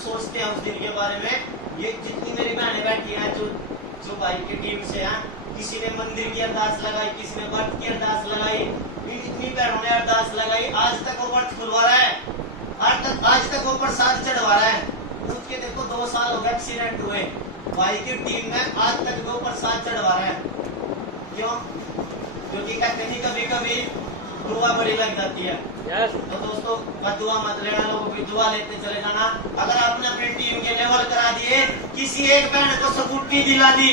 सोचते हैं उस दिन के बारे में। ये जितनी मेरी बहनें बैठी हैं जो जो भाई की टीम से हैं, किसी ने मंदिर की अरदास लगाई, किसी ने व्रत की अरदास लगाई, इतनी बहनों ने अरदास लगाई। आज तक वो व्रत खुलवा रहा है, आज तक वो प्रसाद चढ़वा रहा है। उसके देखो 2 साल हो गए एक्सीडेंट हुए, भाई की टीम में आज तक वो प्रसाद चढ़वा रहा है। क्यों? क्योंकि कहते नहीं कभी कभी दुआ बड़ी लग जाती है। तो दोस्तों दुआ मत लेना, लोगों की दुआ लेते चले जाना। अगर आपने अपनी टीम के लेवल करा दिए, किसी एक बहन को स्कूटी दिला दी,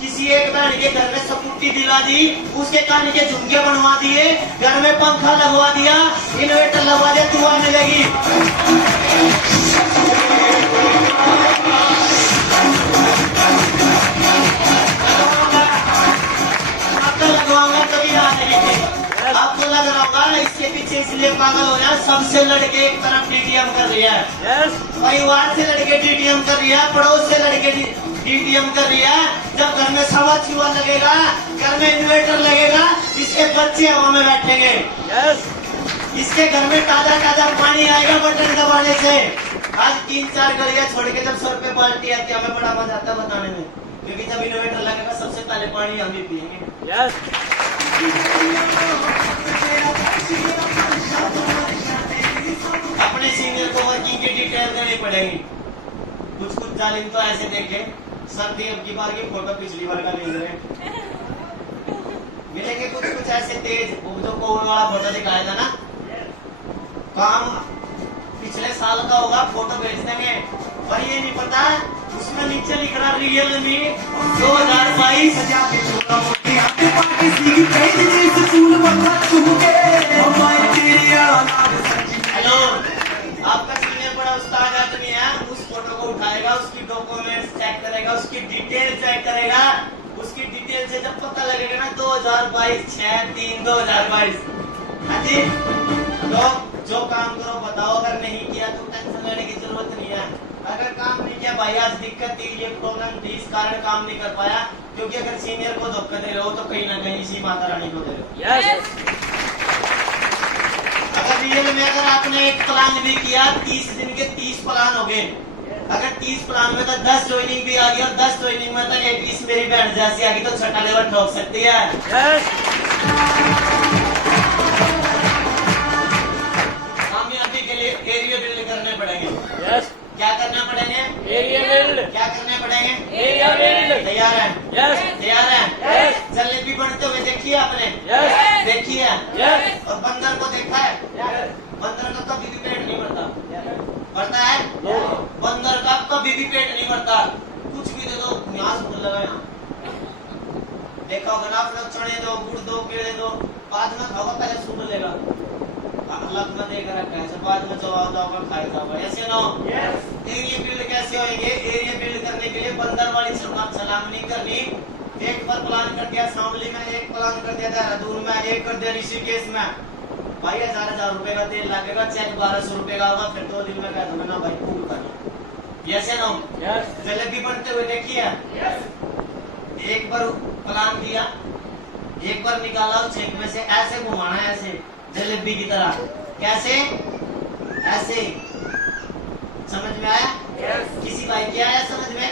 किसी एक बहन के घर में स्कूटी दिला दी, उसके कान के झुमके बनवा दिए, घर में पंखा लगवा दिया, इन्वर्टर लगवा दिया, दुआ मिलेगी। लगवाऊंगा कभी आ नहीं। आपको लग रहा होगा इसके पीछे इसलिए पागल हो रहा है, सबसे लड़के एक तरफ डीटीएम कर रही है, परिवार से लड़के डीटीएम कर रही है, पड़ोस से लड़के डीटीएम कर रही है। जब घर में सवा छुआ लगेगा, घर में इन्वर्टर लगेगा, इसके बच्चे हवा में बैठेंगे, इसके घर में ताजा ताजा पानी आएगा बटन दबाने से। आज 3-4 गलियां छोड़ के जब 100 रुपए बाल्टी आती है, हमें बड़ा मजा आता है बताने में, क्योंकि जब इन्वर्टर लगेगा सबसे पहले पानी हम ही पियेंगे। अपने सीनियर को वर्किंग की डिटेल देनी पड़ेगी। कुछ जालिम तो ऐसे देखे, सर्दी अब की बार की फोटो पिछली बार का ले रहे मिलेंगे। कुछ ऐसे तेज जो कोविड वाला फोटो दिखाया था ना, काम पिछले साल का होगा, फोटो भेज देंगे, पर ये नहीं पता उसमें नीचे लिख रहा रियलमी 2022। हेलो, आपका सीनियर बड़ा उस्ताद आदमी है, उस फोटो को उठाएगा, उसकी डॉक्यूमेंट्स चेक करेगा, उसकी डिटेल चेक करेगा, उसकी डिटेल से जब पता लगेगा ना 2022 6/3/2022। हाँ जी, तो जो काम करो बताओ, अगर नहीं किया तो टेंशन लेने की जरूरत नहीं है। अगर काम नहीं किया भाई, आज दिक्कत थी, ये प्रॉब्लम थी, इस कारण काम नहीं कर पाया, क्योंकि अगर सीनियर को धोखा दे रहे हो तो कहीं ना कहीं इसी माता रानी को दे रहे हो। अगर रियल में अगर आपने एक प्लान भी किया, 30 दिन के 30 प्लान हो गए, अगर 30 प्लान में तो 10 ज्वाइनिंग भी आ गई और 10 ज्वाइनिंग में तो 21 मेरी बहन जैसी आ गई, तो छठा लेवल ठोक सकती है। कामयाबी के लिए एरिया बिल्ड करने पड़ेंगे। क्या करना पड़ेंगे? Area build. क्या करने पड़ेंगे? Area build. तैयार है? तैयार है? जलेबी बनते हुए देखी है आपने? देखी है? और बंदर को देखा है? बंदर का कभी भी पेट नहीं भरता, भरता है? बंदर का कभी भी पेट नहीं भरता, कुछ भी दे दो, यहाँ से लगा, यहाँ देखा होगा ना आप लोग, चने दो, गुड़ दो, केले दो, बाद में खाओगा, पहले सुन लेगा, अलग में देख रखा है, बाद में जवाब जाओगा, खाए जाओगा, ऐसे ना। एरिया बिल्ड कैसे होंगे? एरिया बिल्ड करने के लिए बंदर वाली सलाम नहीं करनी। एक बार प्लान कर दिया शामली में, एक प्लान कर दिया देहरादून में, एक कर दिया ऋषिकेश में, भाई 1000 रुपए का तेल लगेगा, चेक 1200 रुपए का होगा, फिर 2 दिन में कह दूंगा ना भाई पूल करना, ऐसे ना। जलेबी बनते हुए देखिए, एक बार प्लान किया, एक बार निकाला छेक में से, ऐसे घुमाना है, ऐसे जलेबी की तरह, कैसे? ऐसे। समझ में आया? किसी भाई क्या आया समझ में?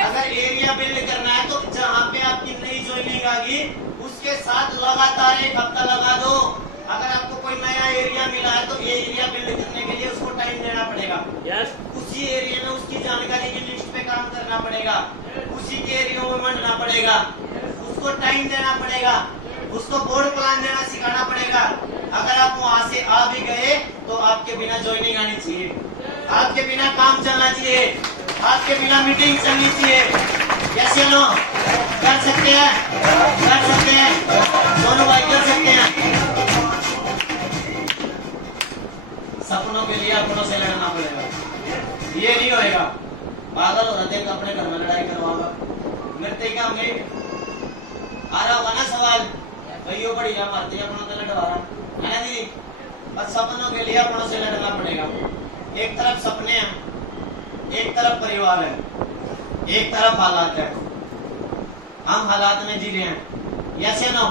अगर एरिया बिल्ड करना है तो जहाँ पे आपकी नई ज्वाइनिंग आ गई, उसके साथ लगातार 1 हफ्ता लगा दो। अगर आपको कोई नया एरिया मिला है तो ये एरिया बिल्ड करने के लिए उसको टाइम देना पड़ेगा। उसी एरिया में उसकी जानकारी की लिस्ट पे काम करना पड़ेगा, उसी के एरिया में मंडना पड़ेगा, उसको टाइम देना पड़ेगा, उसको बोर्ड प्लान देना सिखाना पड़ेगा। अगर आप वहां से आ भी गए तो आपके बिना ज्वाइनिंग आनी चाहिए, आपके बिना काम चलना चाहिए, आपके बिना मीटिंग चलनी चाहिए। कैसे नो? कर सकते हैं, कर सकते हैं, दोनों भाई कर सकते हैं। सपनों के लिए अपनों से लड़ना पड़ेगा, ये नहीं होएगा। पागल हो रहे थे अपने घर में लड़ाई करवाओगा, मेरे क्या हमने आ रहा होगा ना सवाल, भाई वो बढ़िया मारते हैं अपनों से लड़वा रहा है ना दीदी। और सपनों के लिए अपनों से लड़ना पड़ेगा। एक तरफ सपने हैं, एक तरफ परिवार है, एक तरफ हालात है। हम हालात में जी रहे हैं, यस या नो?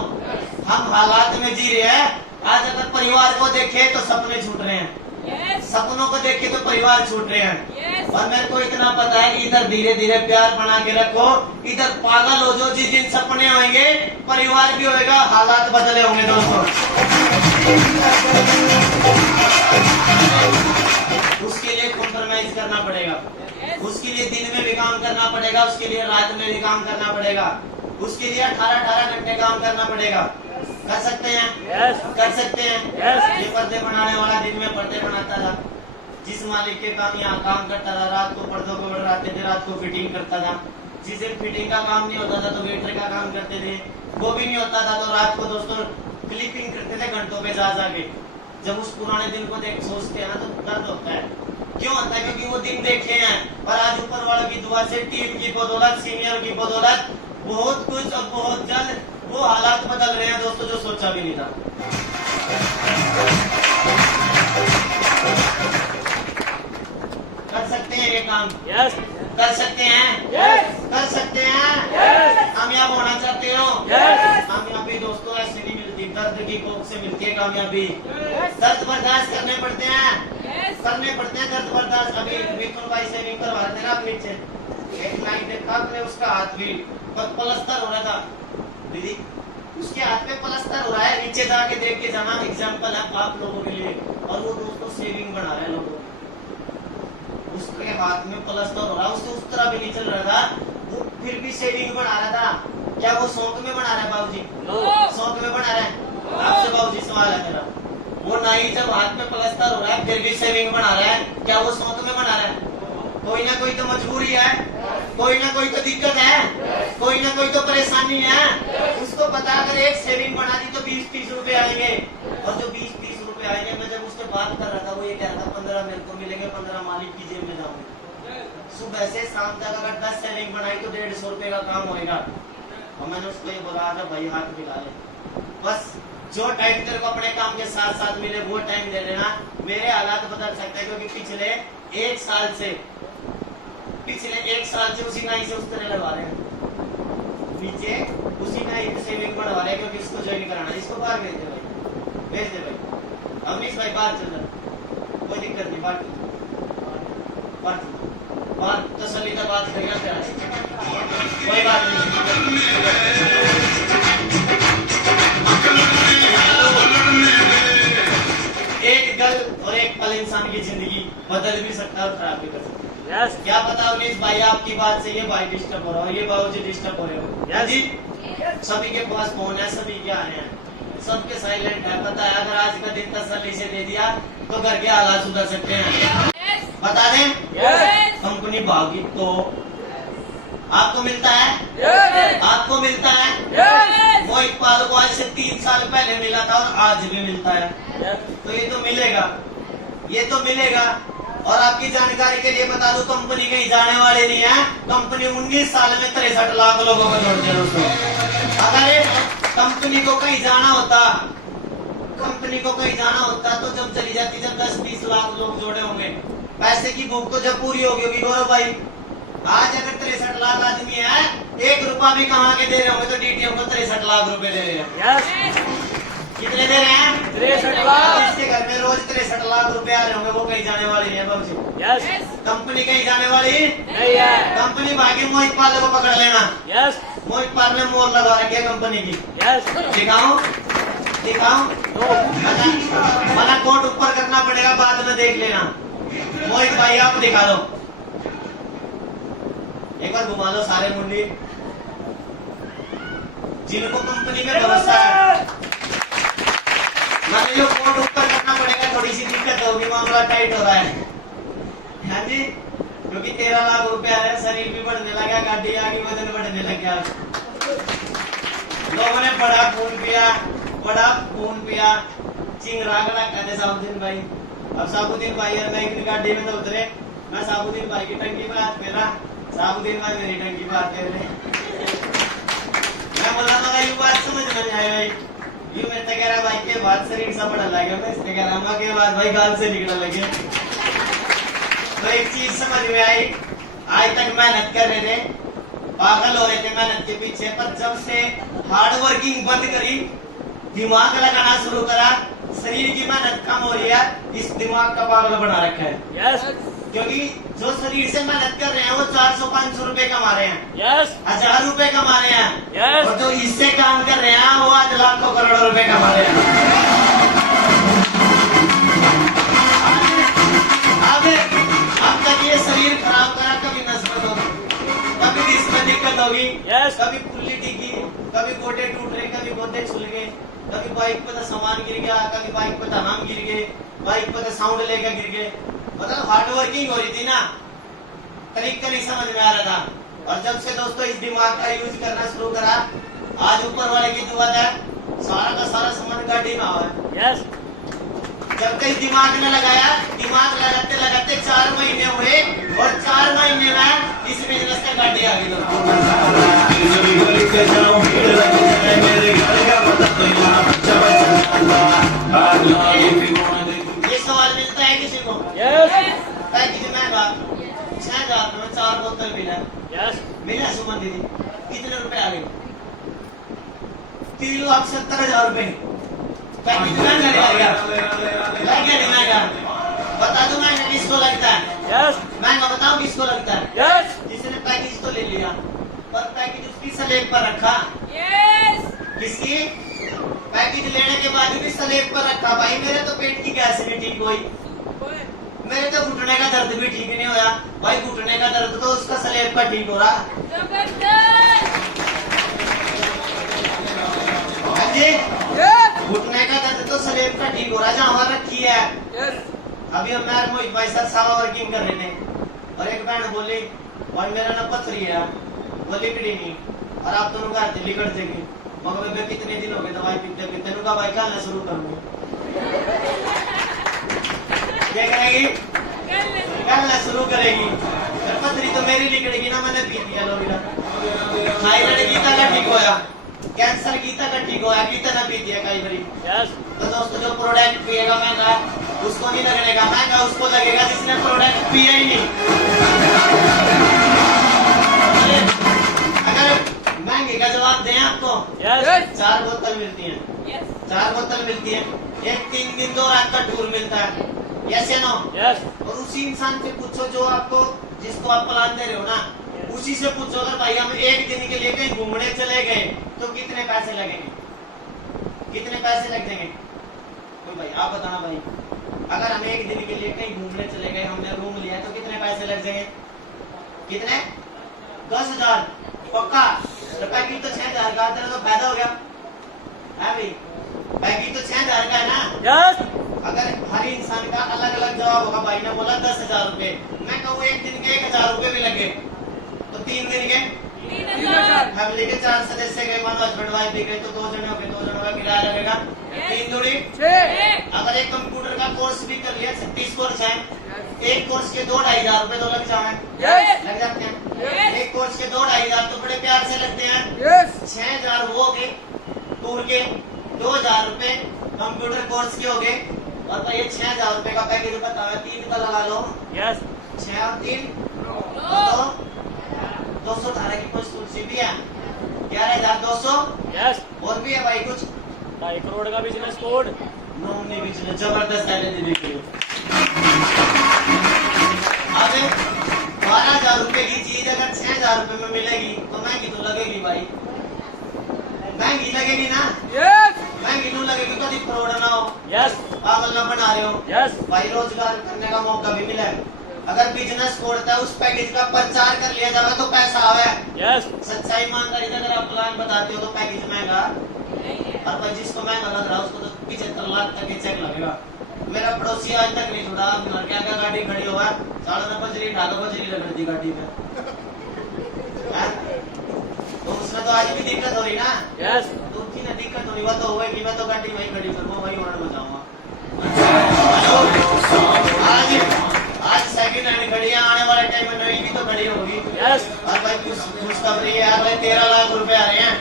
हम हालात में जी रहे हैं। आज अगर परिवार को देखें तो सपने छूट रहे हैं, सपनों को देख के तो परिवार छूट रहे हैं। और मेरे को इतना पता है कि इधर धीरे धीरे प्यार बना के रखो, इधर पागल हो जो, जिस दिन सपने होंगे परिवार भी होएगा, हालात बदले होंगे दोस्तों। उसके लिए कॉम्प्रोमाइज करना पड़ेगा, उसके लिए दिन में भी काम करना पड़ेगा, उसके लिए रात में भी काम करना पड़ेगा, उसके लिए 18-18 घंटे काम करना पड़ेगा। कर सकते हैं? कर सकते हैं? ये पर्दे बनाने वाला दिन में पर्दे बनाता था, जिस मालिक के काम यहाँ काम करता था, रात को पर्दों को बढ़ाते थे, रात को फिटिंग करता था। जिस दिन फिटिंग का काम नहीं होता था तो वेटर का काम करते थे, वो भी नहीं होता था तो रात को दोस्तों क्लिपिंग करते थे घंटों पे जा के। जब उस पुराने दिन को देख सोचते हैं ना तो दर्द होता है। क्यों होता है? क्योंकि वो दिन देखे हैं। और आज ऊपर वालों की दुआ से, टीम की बदौलत, सीनियर की बदौलत बहुत कुछ और बहुत जल्द वो हालात बदल रहे हैं दोस्तों, जो सोचा भी नहीं था। कर सकते हैं ये काम? यस। कर सकते हैं? यस। कर सकते हैं? यस। कामयाब होना चाहते हो? यस। कामयाबी दोस्तों ऐसे नहीं मिलती, दर्द की कोख से मिलती है कामयाबी। दर्द बर्दाश्त करने पड़ते हैं, करने पड़ते हैं दर्द बर्दाश्त। अभी मिथुन भाई से नहीं करवा रहे थे ना नीचे, एक नाइट देखा आपने, उसका हाथ भी प्लास्टर हो रहा था दीदी, उसके हाथ पे प्लास्टर हो रहा है, नीचे जाके देख के जाना, एग्जांपल है आप लोगों के लिए। और वो दोस्तों सेविंग बना रहे हैं लोगों, उसके हाथ में प्लास्टर हो रहा है, उससे उस तरह भी नहीं चल रहा था, वो फिर भी सेविंग बना रहा था। क्या वो शौक में बना रहा है बाबूजी? शौक में बना रहा है? आपसे बाबूजी सवाल है मेरा, वो नहीं जब हाथ में प्लास्टर हो रहा है फिर भी सेविंग बना रहा है, क्या वो शौक में बना रहा है? कोई ना कोई तो मजबूरी है, कोई ना कोई तो दिक्कत है, कोई ना कोई तो परेशानी है। उसको पता अगर एक सेविंग बना दी तो 20-30 रुपए आएंगे, और जो 20-30 रुपए आएंगे, मैं जब उससे बात कर रहा था वो ये कह रहा था 15 मेरे को मिलेंगे, 15 मालिक की जेब में जाऊंगे। सुबह से शाम तक अगर 10 सेविंग बनाई तो 150 रुपए का काम होएगा। और मैंने उसको ये बोला था भाई हाथ मिला ले, बस जो टाइम तेरे को अपने काम के साथ साथ मिले वो टाइम दे देना। मेरे हालात बदल सकते हैं क्योंकि पिछले एक साल से उसी नाई से उस तरह लगवा रहे हैं, नीचे उसी नाई से सेविंग बढ़वा रहे हैं, क्योंकि इसको ज्वाइन कराना। इसको बाहर भेज दे भाई, भेज दे भाई, अमरीश भाई बाहर चल रहा, कोई दिक्कत नहीं, बाहर तसल्ली से बात करेगा, कोई बात नहीं। एक गल और एक पल इंसान की जिंदगी बदल भी सकता है और खराब भी कर सकता है। Yes. क्या पता उन्नीस भाई आपकी बात से ये भाई डिस्टर्ब हो रहा हो, ये बाबूजी डिस्टर्ब हो रहे हो। yes. जी सभी के पास फोन है, सभी के आ रहे हैं, सबके साइलेंट है। पता है अगर आज का दिन तसल्ली से दे दिया तो घर के हालात सुधर सकते हैं। yes. बता दें yes. कंपनी भागी तो आपको मिलता है yes. आपको मिलता है yes. मोहित पाल को आज से 3 साल पहले मिला था और आज भी मिलता है yes. तो ये तो मिलेगा, ये तो मिलेगा। और आपकी जानकारी के लिए बता दूं कंपनी कहीं जाने वाले नहीं है। कंपनी 19 साल में 63 लाख लोगों को जोड़ती है दोस्तों। अगर कंपनी को कहीं जाना होता, कंपनी को कहीं जाना होता तो जब चली जाती जब 10-20 लाख लोग जोड़े होंगे। पैसे की भूख तो जब पूरी होगी गौरव भाई। आज अगर 63 लाख आदमी है, 1 रुपया भी कमा के दे रहे होंगे तो डीटीएम को 63 लाख रुपए दे रहे हैं। कितने दे रहे हैं? 63 लाख। जिसके घर में रोज 63 लाख रुपए आ रहे होंगे वो कहीं जाने वाली नहीं है बाबूजी। यस। कंपनी कहीं जाने वाली नहीं है। कंपनी भागी मोहित पाल को पकड़ लेना। यस। मोहित पाल ने मोहर लगा रखी है कंपनी की। यस। दिखाऊं? मना कोट ऊपर करना पड़ेगा, बाद में देख लेना। मोहित भाई आप दिखा दो, एक बार घुमा दो सारे मुंडी जिनको कंपनी में भरोसा है। जो कोट ऊपर करना पड़ेगा, थोड़ी सी दिक्कत होगी, मामला टाइट हो रहा है। हाँ जी, क्योंकि 13 लाख रुपए आ रहे हैं, शरीर भी बढ़ने लगा, गाड़ी आगे वजन बढ़ने लग गया। लोगों ने बड़ा खून पिया, चिंगरा गड़ा कहते साबुद्दीन भाई। अब साबुद्दीन भाई और मैं एक गाड़ी में तो उतरे, मैं साबुद्दीन भाई की टंकी पर हाथ फेरा, साबुद्दीन भाई मेरी टंकी पर हाथ फेरे। मैं बोला मगर ये बात समझ में आए भाई, यू मैं तो कह रहा भाई के बाद शरीर सा बढ़ने लगे, मैं इसने कह रहा के बाद भाई गाल से निकलने लगे। तो एक चीज समझ में आई, आज तक मेहनत कर रहे थे, पागल हो रहे थे मेहनत के पीछे, पर जब से हार्ड वर्किंग बंद करी, दिमाग लगाना शुरू करा, शरीर की मेहनत कम हो रही है, इस दिमाग का पागल बना रखा है। यस क्योंकि जो शरीर से मेहनत कर रहे हैं वो 400-500 रुपए कमा रहे हैं, यस 1000 रुपए कमा रहे हैं, यस और जो इससे काम कर रहे हैं वो आज लाखों करोड़ों रुपए कमा रहे हैं। अब तक ये शरीर खराब करा, कभी नस्बत होगी, कभी भी इसमें दिक्कत होगी, यस कभी पुल्ली टिकी, कभी गोटे टूट रहे, कभी गोटे छुल गए, कभी बाइक पे तो सामान गिर गया, कभी बाइक पे तो हम गिर गए, बाइक पे तो साउंड लेकर गिर गए। मतलब हार्ड वर्किंग हो रही थी ना, तरीका नहीं समझ में आ रहा था। और जब से दोस्तों इस दिमाग का यूज करना शुरू करा, आज ऊपर वाले की दुआ है सारा का सारा सामान गाड़ी में आवा है। यस जब तक दिमाग ने लगाया, दिमाग लगाते लगाते 4 महीने हुए, और 4 महीने में इस बिजनेस में गाड़ी आ गई। ये सवाल मिलता है किसी को? यस पैकेज महंगा 6000 में 4 बोतल मिला, यस मिला सुमन दीदी, कितने रुपए आ गए? 3,70,000 रुपए। पैकेज महंगा नहीं लग गया नहीं महंगा? बता दो महंगा किसको लगता है? यस महंगा बताओ किसको लगता है? यस जिसने पैकेज तो ले लिया, पर पैकेज उसकी स्लेब पर रखा। किसकी? पैकेज लेने के बाद भी स्लेब पर रखा। भाई मेरे तो पेट की गैस नहीं ठीक हुई, मेरे तो घुटने का दर्द भी ठीक नहीं होया। भाई घुटने का दर्द तो उसका स्लेब पर ठीक हो रहा। जी घुटने का दर्द तो स्लेब का ठीक हो रहा जहाँ रखी है। अभी हम मोहित भाई साहब सावा वर्किंग कर रहे थे, और एक बहन बोली और मेरा ना पथरी है, वो लिकड़ी नहीं, और आप दोनों घर दिल्ली कर देगी। मगर मैं कितने दिन हो गए दवाई पीते पीते, का भाई क्या शुरू करूंगा, क्या करेगी? करना शुरू करेगी। पथरी तो मेरी लिकड़ेगी ना, मैंने पी दिया लोग। थायराइड गीता का ठीक होया, कैंसर गीता का ठीक होया, गीता ने पी दिया कई बारी। यस तो दोस्तों जो प्रोडक्ट पिएगा महंगा उसको नहीं लगने का, महंगा उसको लगेगा जिसने प्रोडक्ट पिया ही नहीं। अगर महंगे का जवाब दें आपको, यस 4 बोतल मिलती है, 4 बोतल मिलती है, एक 3 दिन 2 रात का टूर मिलता है, यस या नो? यस और उसी इंसान से पूछो जो आपको, जिसको आप प्लान दे रहे हो ना, उसी से पूछो अगर भाई हम एक दिन के लिए कहीं घूमने चले गए तो कितने पैसे लगेंगे, कितने पैसे लग जाएंगे? कोई भाई आप बताना भाई, अगर हम एक दिन के लिए कहीं घूमने चले गए, हमने रूम लिया तो कितने पैसे लग जाएंगे? कितने? 10,000 पक्का? तो पैकेज तो 6,000 का, तेरा तो फायदा हो गया है भाई। पैकेज तो 6,000 का है ना? यस अगर हर इंसान का अलग अलग जवाब होगा, भाई ने बोला 10,000 रुपए, मैं कहूँ एक दिन के 1,000 रुपए भी लगे तो 3 दिन के 3,000। फैमिली के 4 सदस्य गए, मान हस्बैंड वाइफ भी गए तो 2 जने हो गए, 2 जनों का किराया लगेगा 3 दूनी 6। अगर एक कंप्यूटर का कोर्स भी कर लिया, 36 कोर्स है, एक कोर्स के 2-2,500 रुपए तो लग जाए, लग जाते हैं। एक कोर्स के 2-2,500 तो बड़े प्यार से लगते हैं। 6,000 वो के टूर के, 2,000 रुपए कंप्यूटर कोर्स के हो गए, और भाई ये 6,000 रुपए का पैकेज बताओ, 3 का लगा लो। यस 6 और 3 तो 218 की कुछ तुलसी भी है, 11,200। यस और भी है भाई कुछ 2.5 करोड़ का बिजनेस कोड, नॉमिनी बिजनेस जबरदस्त है देने के लिए। अब 12,000 रुपए की चीज अगर 6,000 रुपए में मिलेगी तो महंगी तो लगेगी भाई, महंगी लगेगी ना? महंगी नहीं लगेगी, कभी फ्रॉड ना हो, यस पागल ना बना रहे हो। यस भाई रोजगार करने का मौका भी मिला है, अगर बिजनेस खोलता है उस पैकेज का प्रचार कर लिया जाए तो पैसा आवे। यस सच्चाई ईमानदारी से अगर आप प्लान बताते हो तो पैकेज महंगा, और भाई जिसको महंगा लग रहा है उसको तो 75 लाख तक के चेक लगेगा। मेरा पड़ोसी आज तक नहीं छोड़ा, क्या क्या गाड़ी खड़ी हुआ है, 9:30 बजरी ढाका बजरी लग रही थी गाड़ी में, तो उसमें तो आज भी दिक्कत हो रही ना। यस तो उसकी ना दिक्कत हो रही, वो तो होगी, मैं तो गाड़ी वही खड़ी करूँगा, वही ऑर्डर बजाऊंगा। आज सेकंड हैंड खड़ी है, आने वाले टाइम में नई भी तो खड़ी होगी। यस और भाई खुशखबरी है यार, भाई 13 लाख रुपए आ रहे हैं,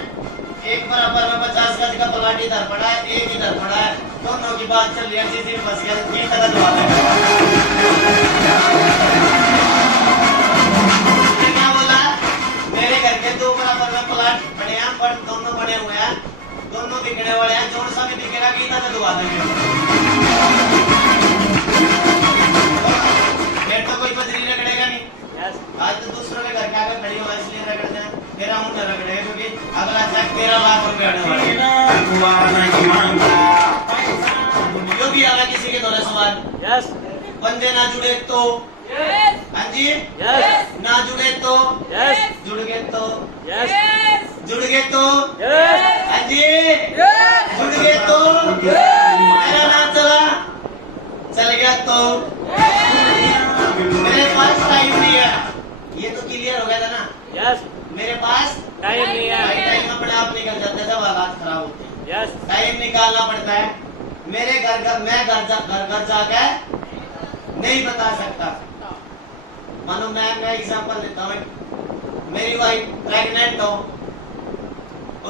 एक बराबर में 50 गज का प्लाट इधर पड़ा है, एक इधर पड़ा है, दोनों की बात चल रही है, जिस दिन बस गया ये तरह जवाब है। क्या बोला? मेरे घर के 2 बराबर में प्लाट पड़े हैं, पर दोनों बने हुए हैं, दोनों की बिकने वाले हैं, जोड़ सा भी बिकेगा कि इतना तो दुआ देंगे। फिर तो कोई बजरी रगड़ेगा नहीं। आज तो दूसरों के घर के आगे खड़ी हुआ इसलिए रगड़ते हैं, तेरा मुंह न रगड़ेगा क्योंकि अगला चेक 13 लाख रुपए आने वाला है। जो भी आगा किसी के द्वारा सवाल, बंदे ना जुड़े तो, हाँ जी, ना जुड़े तो, जुड़ गए तो, जुड़ गए तो, हाँ जी, जुड़ गए तो, मेरा नाम चला, चल गया तो, मेरे पास टाइम नहीं है, ये तो क्लियर हो गया था ना। मेरे पास टाइम नहीं है। टाइम अपने आप निकल जाता है जब हालात खराब होते हैं। टाइम निकालना पड़ता है। मेरे मैं घर जाकर नहीं बता सकता। मानो मैं एग्जांपल देता हूँ, मेरी वाइफ प्रेग्नेंट हो,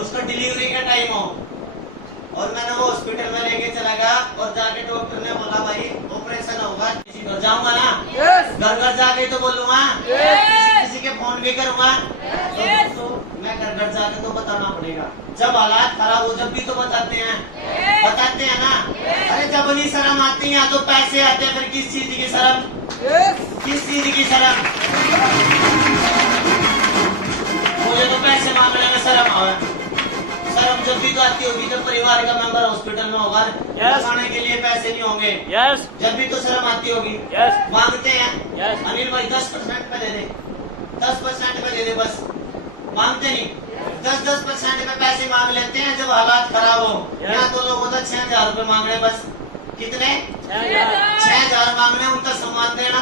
उसको डिलीवरी का टाइम हो और मैंने वो हॉस्पिटल में लेके चला गया और जाके डॉक्टर ने बोला भाई ऑपरेशन होगा, किसी घर जाऊंगा ना, घर जाके तो बोलूंगा, किसी के फोन भी करूंगा, तो मैं घर जाके तो बताना पड़ेगा। जब हालात खराब हो जब भी तो बताते हैं ना। अरे जब नहीं शर्म आती है तो पैसे आते हैं, फिर किस चीज की शर्म, किस चीज की शर्म? मुझे तो पैसे मांगने में शर्म आवे। शर्म जब भी तो आती होगी जब परिवार का मेंबर हॉस्पिटल में होगा, खाने के लिए पैसे नहीं होंगे, जब भी तो शर्म आती होगी। मांगते हैं अनिल भाई 10% पे दे दे, 10% पे दे दे, बस मांगते नहीं, 10% पे पैसे मांग लेते हैं जब हालात खराब हो। यहाँ तो लोगों को 6,000 रुपए मांग रहे, बस कितने 6,000 मांग रहे, उनका सम्मान देना,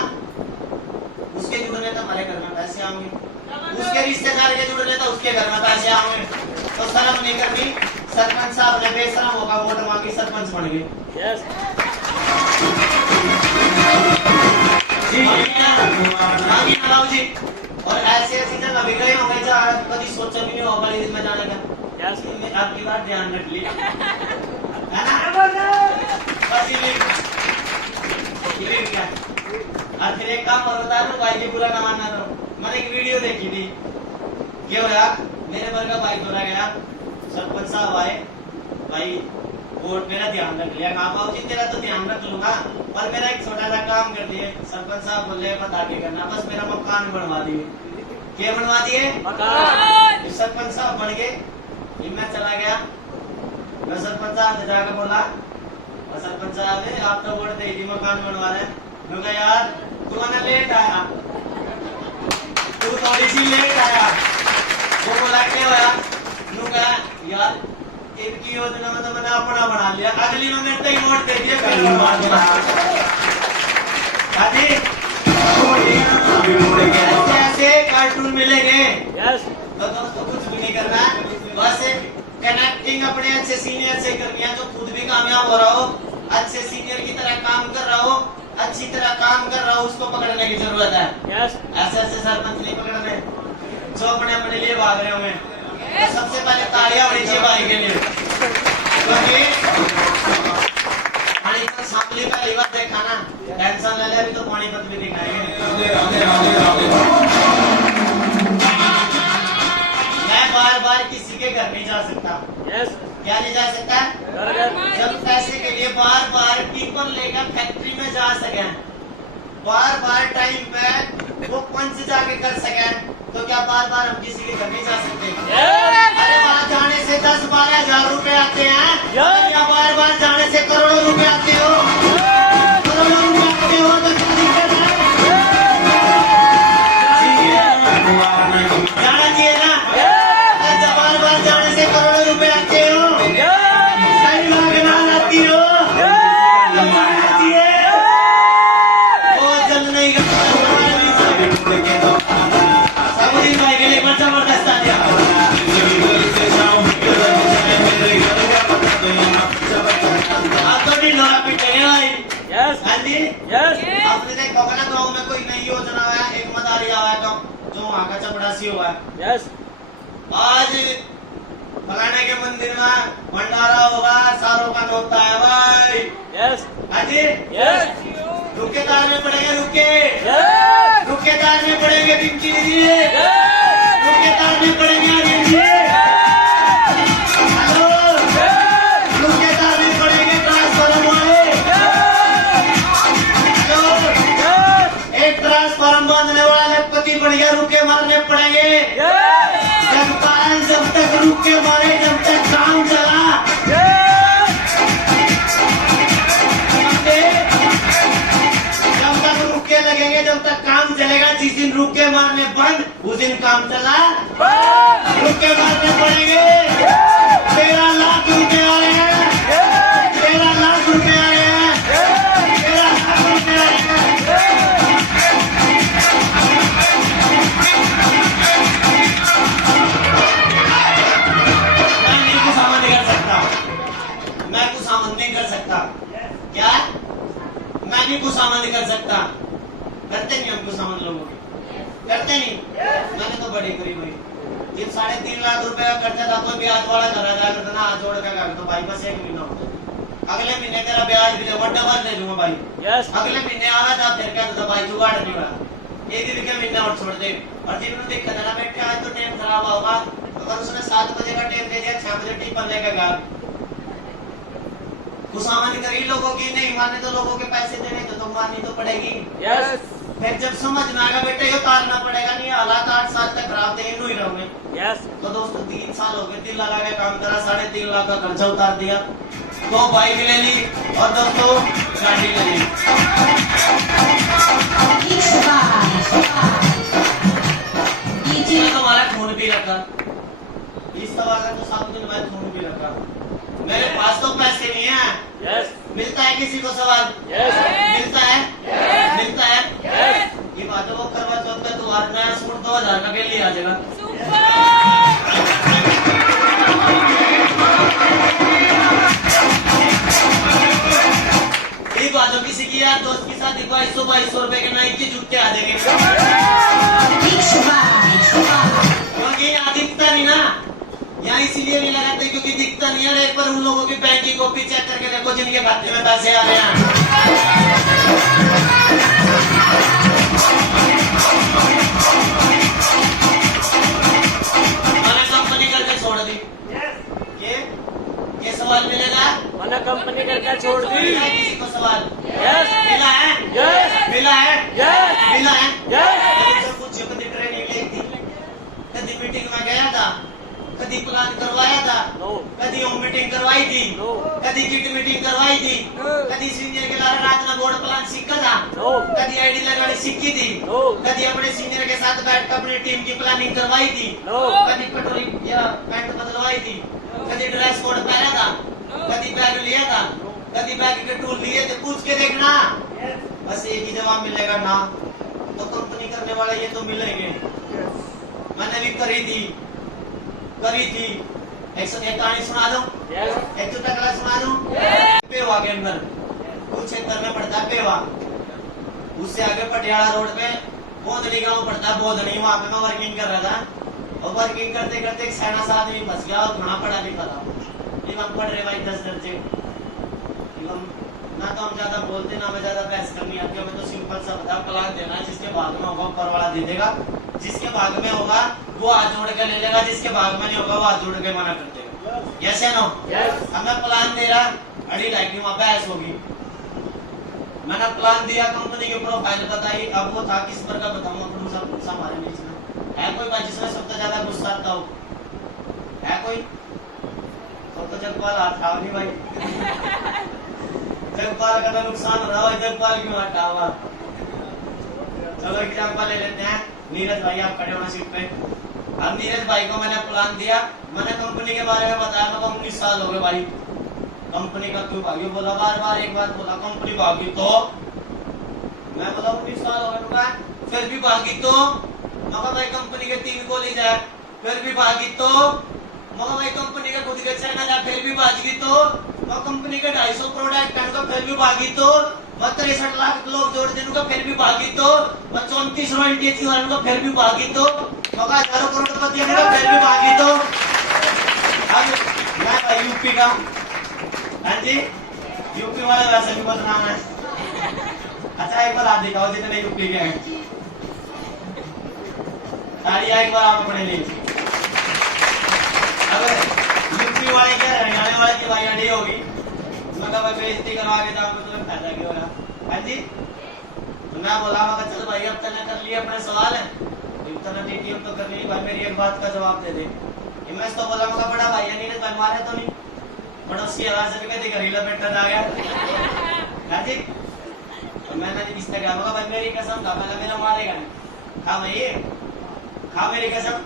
उसके जुड़ने तो हमारे घर में पैसे आएंगे, उसके रिश्तेदार के जुड़ने तो उसके घर में पैसे आएंगे, तो शर्म नहीं करनी। सरपंच साहब ने बेशरम होगा वोट मांगी, सरपंच बन गए। मांगी ना लाओ जी, और ऐसे जगह भी गए होंगे जहाँ कभी सोचा भी नहीं होगा में जाने का। आपकी बात ध्यान रख ली है ना, बस ये क्या। और फिर एक काम और बता दूं, भाई जी बुरा ना मानना, तो मैंने एक वीडियो देखी थी, क्या हुआ, मेरे घर का बाइक धोरा गया, सरपंच साहब आए, भाई वोट मेरा ध्यान रख लिया, कहा बाबू जी तेरा तो ध्यान रख लूंगा पर मेरा एक छोटा सा काम कर दिए। सरपंच साहब बोले बता के करना, बस मेरा मकान बनवा दिए। क्या बनवा दिए? मकान। सरपंच साहब बन गए, मैं चला गया, मैं सरपंच साहब ने जाकर बोला, और सरपंच साहब ने आप तो वोट दे दी, मकान बनवा रहे। मैं कहा यार तू ना लेट आया, तू थोड़ी सी लेट आया। वो बोला क्या हुआ? यार इनकी योजना में तो मैंने अपना बना लिया, अगली में मेरे ही वोट दे दिए, फिर बनवा दिया। ऐसे कार्टून मिलेंगे तो दोस्तों कुछ भी नहीं करना, बस कनेक्टिंग अपने अच्छे सीनियर से करनी है, जो खुद भी कामयाब हो रहा हो, अच्छे सीनियर की तरह काम कर रहा हो, अच्छी तरह काम कर रहा हो, उसको पकड़ने की जरूरत है। ऐसे सरपंच नहीं पकड़ने जो अपने अपने लिए भाग रहे होंगे। तो सबसे पहले तालियां होनी चाहिए भाई के लिए, क्योंकि पानीपत सांपली पहली बार देखा ना, टेंशन ले ले, अभी तो पानीपत भी दिखाएंगे। मैं बार बार किसी के घर नहीं जा सकता। क्या नहीं जा सकता? जब पैसे के लिए बार बार टिफिन लेकर फैक्ट्री में जा सके, बार बार टाइम पे वो पंच जाके कर सके, तो क्या बार बार हम किसी के घर नहीं जा सकते? अरे वहाँ जाने से 10-12 हजार रुपए आते हैं, या बार बार जाने से करोड़ों रुपए आते हो, करोड़ों रुपए आते हो, तो क्या दिक्कत है? जाना चाहिए ना। जब बार बार जाने से करोड़ों रुपए आते हो, सही भागना आती हो, वो जल नहीं करता। भाई के लिए जबरदस्त आ गया। आप तो नहीं लोरा पीटेंगे भाई। हाँ जी, आपने देखा होगा ना गाँव में कोई नई योजना आया, एक मदारी आया जो वहाँ का चपड़ासी हुआ है। आज फलाने के मंदिर में भंडारा होगा, सारों का नोता है भाई। हाँ जी, रुके तारने पड़ेंगे, रुके तारने पड़ेंगे, पिंकी दीदी रुके तारने पड़ेंगे। हेलो बढ़िया रुके मारने पड़ेंगे। जब तक रुके मारे, जब तक काम चला। जब तक रुके लगेंगे, जब तक काम चलेगा। जिस दिन रुके मारने बंद, उस दिन काम चला। रुके मारने पड़ेंगे। 13 लाख रुपए आ रहे हैं। 13 लाख रुपए आ रहे हैं। 13 लाख रुपए आ रहे हैं। मैं कुछ सामान नहीं कर सकता। क्या? मैं भी कुछ सामान नहीं कर सकता। करते नहीं हम कुछ सामान लोगों के, करते नहीं। मैंने तो बड़ी करी हुई। जब 3.5 लाख रुपए का खर्चा था, कोई ब्याज वाला करा जाए तो ना हाथ जोड़ के कहा तो भाई बस 1 महीना हो गया। अगले महीने तेरा ब्याज भी डबल दे दूंगा भाई। अगले महीने आना था, फिर क्या था भाई जुगाड़ नहीं हुआ। 1 दिन के महीना और छोड़ दे। और जिन्होंने देखा था ना बैठे आज तो टाइम खराब होगा, अगर उसने 7 बजे का टाइम दे दिया, 6 बजे टिफिन लेकर गया। खुशामद करी लोगों की, नहीं माने तो लोगों के पैसे देने तो तुम माननी तो पड़ेगी। फिर जब समझ में आएगा बेटे ये उतारना पड़ेगा, नहीं हालात 8 साल तक खराब थे, इन ही रहोगे। तो दोस्तों 3 साल हो गए, 3 लगा के काम करा, 3.5 लाख का खर्चा उतार दिया। 2 बाइक ले ली और दोस्तों गाड़ी ले ली। तुम्हारा खून भी रखा, इस सवाल का तो सब दिन मैं खून भी रखा। मेरे पास तो पैसे नहीं है। मिलता है किसी को सवाल? मिलता है? मिलता है? ये बात है, वो करवा चौथ का त्योहार नया सूट 2000 का के लिए आ जाएगा। ये बात हो किसी की यार दोस्त की शादी 2200 रुपए के नाइक के जूते आ जाएंगे, क्योंकि यहाँ दिखता नहीं ना। यहाँ इसीलिए नहीं लगाते क्योंकि दिखता नहीं है। एक बार उन लोगों की बैंक की कॉपी चेक करके देखो जिनके खाते में पैसे आ रहे हैं। मैंने कंपनी करके छोड़ दी। ये सवाल मिलेगा? मैंने कंपनी करके छोड़ दी। किसी को सवाल मिला है? मिला है? मिला है? कुछ कभी ट्रेनिंग ली थी, कभी मीटिंग में गया था, कभी प्लान करवाया था, कभी होम मीटिंग करवाई थी, कभी किट मीटिंग करवाई थी, कभी सीनियर के लारे रात में बोर्ड प्लान सीखा था, कभी आईडी लगानी सीखी थी, कभी अपने सीनियर के साथ बैठकर अपनी टीम की प्लानिंग करवाई थी, कभी कटोरी या पैंट बदलवाई थी, कभी ड्रेस कोड पहना था, कभी बैग लिया था, कभी बैग के टूल लिए थे। पूछ के देखना, बस एक ही जवाब मिलेगा ना। तो कंपनी करने वाले ये तो मिलेंगे। मैंने भी करी थी। एक कहानी सुना दूं? एक चुटकुला सुना दूं? पेवा के अंदर कुछ क्षेत्र में पड़ता है पेवा, उससे आगे पटियाला रोड पे बोधनी गांव पड़ता है। बोधनी, वहां पे मैं वर्किंग कर रहा था और वर्किंग करते करते एक सैना सा आदमी फंस गया और घना पड़ा लिखा था। हम पढ़ रहे भाई 10 दर्जे, ना तो हम ज्यादा बोलते ना हमें ज्यादा बहस करनी आती है। हमें तो सिंपल सा बता प्लान देना है, जिसके भाग में होगा ऊपर वाला दे देगा, जिसके भाग में होगा वो हाथ जोड़ के ले लेगा, जिसके भाग में नहीं होगा वो हाथ जोड़ के मना कर देगा। यस या नो? अब मैं प्लान दे रहा, अड़ी लाइक वहां बहस होगी। मैंने प्लान दिया, कंपनी की प्रोफाइल बताई। अब वो था किस पर का बताऊंगा, गुस्सा हमारे बीच में है कोई भाई जिसमें सबसे ज्यादा गुस्सा आता हो? है कोई? तो जगपाल हाथ था नहीं भाई। जगपाल का तो नुकसान हो रहा है, जगपाल क्यों हटा हुआ? चलो एग्जाम्पल ले लेते हैं। नीरज भाई आप खड़े होना सीट पे। अब नीरज भाई को मैंने प्लान दिया, मैंने कंपनी के बारे में बताया। मैं 19 साल हो गए भाई कंपनी का क्यों भागी? बोला बार एक बात बोला कंपनी भागी तो मैं बोला 19 साल हो गए, फिर भी भागी तो मगर भाई कंपनी के 3 कॉलेज है, फिर भी भागी तो मगर भाई कंपनी के खुद के चैनल है, फिर भी भागी तो मैं कंपनी के 250 प्रोडक्ट है, फिर भी भागी तो मैं 63 लाख लोग जोड़ देने फिर भी भागी तो मैं 34 रॉयल्टी फिर भी भागी तो मगर हजारों करोड़पति फिर भी भागी तो। अब मैं भाई यूपी का, हाँ जी यूपी वाले वैसे भी बदनाम है। अच्छा एक बार आप दिखाओ जितने यूपी के हैं, तालियां एक बार आप अपने लिए। अगर यूपी वाले क्या हरियाणा वाले की भाई अड़ी होगी, मैं बेइज्जती करवा के जाऊंगा तो फायदा क्या होगा? हाँ जी तो मैं बोला मगर चल भाई अब तने कर लिए अपने सवाल है, इतना डीटीएम तो करनी नहीं भाई, मेरी एक बात का जवाब दे दे कि मैं तो बोला होगा बड़ा भाई नीरज भाई मारे तो नहीं, पड़ोसी आवाज से भी कहती घरेला बेटा आ गया राजी। तो मैंने नहीं किसने कहा होगा भाई मेरी कसम खा, पहले मेरा मारेगा नहीं, खा भाई खा मेरी कसम,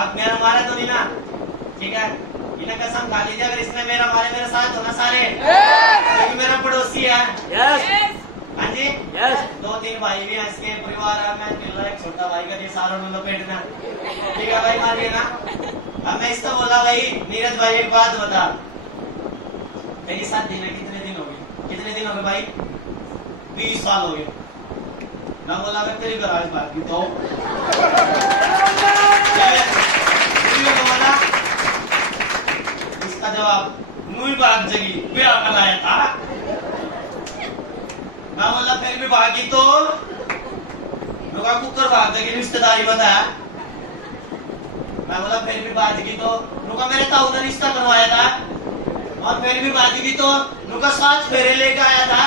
आप मेरा मारे तो नहीं ना, ठीक है इन्हें कसम खा लीजिए अगर इसने मेरा मारे मेरे साथ होना सारे, क्योंकि मेरा पड़ोसी है। हाँ जी दो तीन भाई भी हैं इसके परिवार है, मैं मिल रहा एक छोटा भाई का ये सारों में लपेटना, ठीक है भाई मारिए ना। अब मैं इसको बोला भाई नीरज भाई एक बात बता, तेरी साथ दिन है कितने दिन हो गए, कितने दिन हो गए भाई, 20 साल हो गए ना। बोला अगर तेरी गराज बात की तो बोला इसका जवाब मुई बाग जगी ब्याह कर लाया था ना। बोला फिर भी भागी तो रुका कुकर भाग जगी रिश्तेदारी बताया। मैं बोला फिर भी बाजगी तो रुका मेरे ताऊ ने रिश्ता करवाया था, और फिर भी बाजगी तो रुका 7 फेरे लेकर आया था,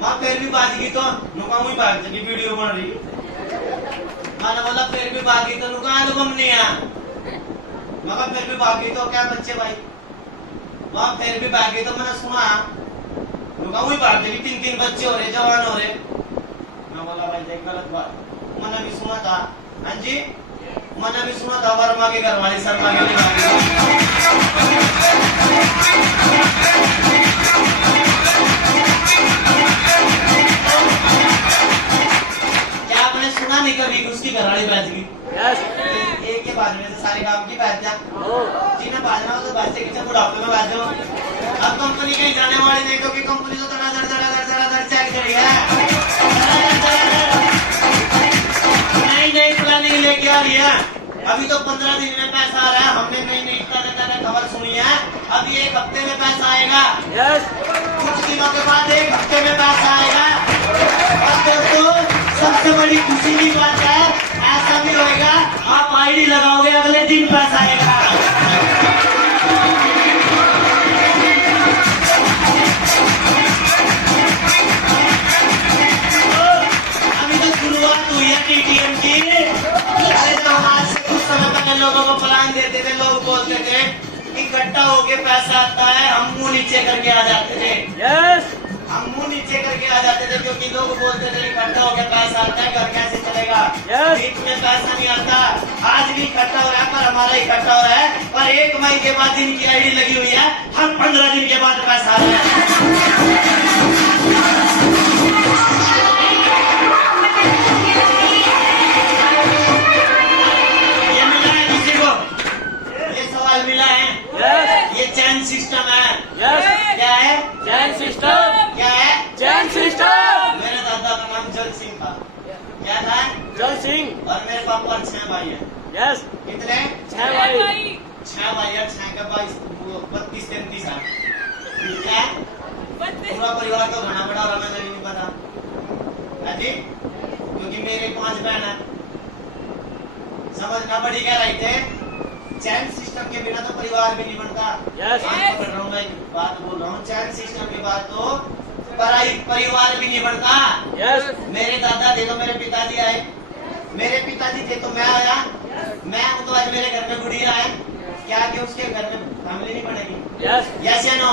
मां फिर भी बाजगी तो रुका मुई भाग जगी वीडियो बन रही। मैंने बोला फिर भी बागी तो रुका एल्बम नहीं है, मगर फिर भी बागी तो क्या बच्चे भाई, वहां फिर भी बागी तो मैंने सुना रुका वही बात है 3 बच्चे हो रहे जवान हो रहे। मैं बोला भाई देख गलत बात, मैंने भी सुना था। हाँ जी मैंने भी सुना था वर्मा के घर वाली शर्मा के क्या आपने सुना नहीं कभी उसकी घरवाली बैठ गई? एक के बाद में से सारे काम की बैठ जा, जिन्हें बाजना हो तो बच्चे के बुढ़ापे में बैठ जाओ। अब कंपनी कहीं जाने वाली नहीं, क्योंकि कंपनी तो धड़ चेक करी है, नई प्लानिंग लेके आ रही है। अभी तो 15 दिन में पैसा आ रहा है, हमने नई तरह खबर सुनी है, अभी 1 हफ्ते में पैसा आएगा, कुछ दिनों के बाद 1 हफ्ते में पैसा आएगा। और दोस्तों सबसे बड़ी खुशी की बात है ऐसा भी होएगा आप आईडी लगाओगे अगले दिन पैसा आएगा। अभी तो शुरुआत हुई है टीटीएम की। अरे तो आज से कुछ समय पहले लोगों को प्लान देते थे, लोग बोलते थे इकट्ठा होके पैसा आता है, हम मुंह नीचे करके आ जाते थे। हम मुंह नीचे करके आ जाते थे क्योंकि लोग बोलते थे इकट्ठा होकर पैसा आता है, घर कैसे चलेगा, बीच में पैसा नहीं आता। आज भी इकट्ठा हो रहा है पर हमारा इकट्ठा हो रहा है, और 1 मई के बाद जिनकी आईडी लगी हुई है हम 15 दिन के बाद पैसा आ रहा है। ये मिला है किसी को? ये सवाल मिला है? ये चैन सिस्टम है। क्या है चैन सिस्टम? क्या है चैन सिस्टम? मेरे दादा का नाम जल सिंह था। क्या था? जल सिंह। और मेरे पापा 6 भाई हैं। कितने? 6 भाई। 6 भाई और 6 का 32-33 साल। क्या? पूरा परिवार तो घना बड़ा और हमें नहीं पता है जी, क्योंकि मेरे 5 बहन है। समझना बड़ी क्या रही थे, चैन सिस्टम के बिना तो परिवार भी नहीं बनता। पढ़ रहा हूँ मैं बात बोल रहा हूँ, चैन सिस्टम के बाद तो परिवार भी नहीं बनता। मेरे दादा थे तो मेरे पिताजी आए, मेरे पिताजी थे तो मैं आया, मैं हूँ तो आज मेरे घर में गुड़िया है। क्या कि उसके घर में फैमिली नहीं बनेगी? यस या नो?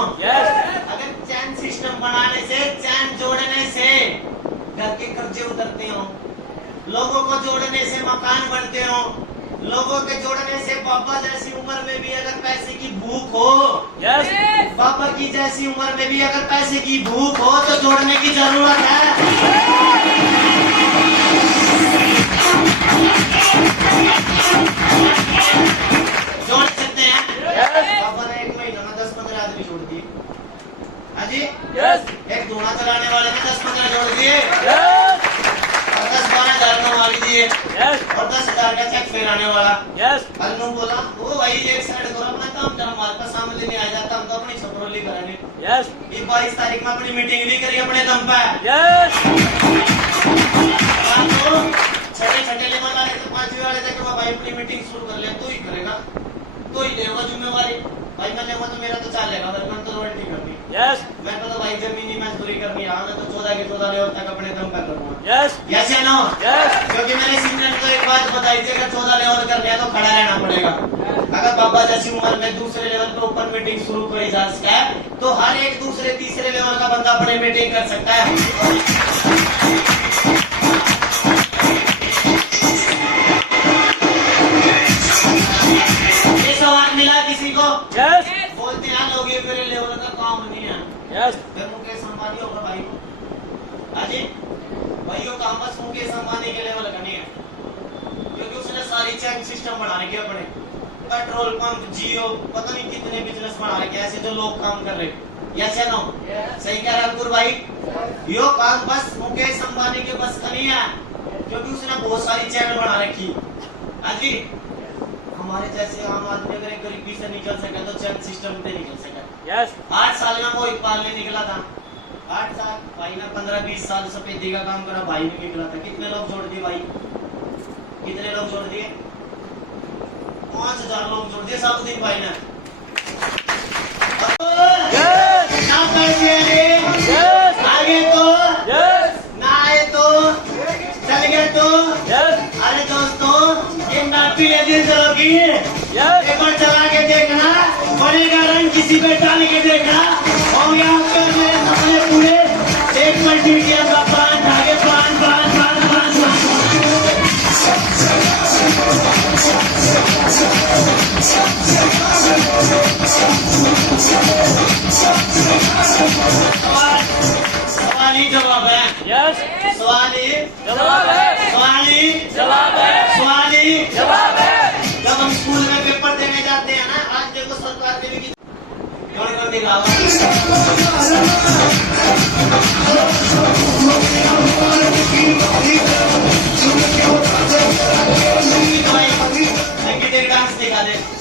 अगर चैन सिस्टम बनाने से, चैन जोड़ने से घर के कर्जे उतरते हो, लोगों को जोड़ने से मकान बनते हो, लोगों के जोड़ने से पापा जैसी उम्र में भी अगर पैसे की भूख हो, पापा की जैसी उम्र में भी अगर पैसे की भूख हो तो जोड़ने की जरूरत है। जोड़ सकते हैं। पापा ने 1 महीने में 10-15 आदमी जोड़ दिए। हाँ जी एक धोना चलाने वाले ने 10-15 जोड़ दिए, 10-12 हजार कमाई दिए, और 10,000 का चेक फेराने वाला। अन्नू बोला वो भाई एक साइड करो अपना काम, जब हमारे पास सामने नहीं आ जाता हम तो अपनी छपरोली करेंगे। 22 तारीख में अपनी मीटिंग भी करी अपने दम पे। छठे लेवल वाले तो 5वीं वाले थे कि भाई अपनी मीटिंग शुरू कर ले, तू ही करेगा, तू ही लेगा जिम्मेवारी। भाई मैं लेगा तो मेरा तो चलेगा, मैंने तो रॉयल्टी करनी। मैं तो भाई जमीनी मजदूरी करनी है, तो 14 के 14 लेवल तक अपने दम पर करूंगा। यस या नो? क्योंकि मैंने सीनियर को एक बार जाइए, अगर 14 लेवल करने हैं तो खड़ा रहना पड़ेगा। अगर बाबा जैसी उम्र में दूसरे लेवल पे ओपन मीटिंग शुरू करी जा सकता है तो हर एक दूसरे तीसरे लेवल का बंदा अपने मीटिंग कर सकता है। ये सवाल मिला किसी को? यस बोलते हैं लोग ये मेरे लेवल का काम नहीं है। यस फिर मुकेश अंबानी होगा भाई, हाजी भाई यो काम बस मुकेश अंबानी के लेवल का नहीं है, क्योंकि उसने सारी चेक सिस्टम बना रखे अपने, पेट्रोल पंप, जियो, पता नहीं कितने बिजनेस बना रखे ऐसे जो लोग काम कर रहे। यस या नो? सही कह रहे अंकुर भाई। यो काम बस मुकेश अंबानी के बस का नहीं है, क्योंकि उसने बहुत सारी चैनल बना रखी। हाजी हमारे जैसे आम आदमी अगर गरीबी से निकल सके तो चैनल सिस्टम से निकल सके। यस 8 साल में मोहित पालने निकला था, 8 साल भाई ने 15-20 साल सफेदी का काम करा, भाई ने निकला था। कितने लोग जोड़ दिए भाई? कितने लोग जोड़ दिए? 5000 लोग जोड़ दिए साबुद्दीन भाई ने। ना पैसे आए, यस आगे तो यस ना आए तो चल गए तो। यस अरे दोस्तों ये नापी लेते चलोगी, यस एक बार चला के देखना, बनेगा रंग किसी पे डाल के देखना, हो गया आपके मेरे सपने पूरे। एक बार फिर किया आपका पान धागे, पान पान पान पान सवाल ही जवाब है। यस सवाल ही जवाब है सवाल ही जवाब है सवाल ही जवाब है। जब हम स्कूल में पेपर देने जाते हैं ना, आज देखो सरकार ने भी जोड़ कर दिखावा। डांस दिखा दे।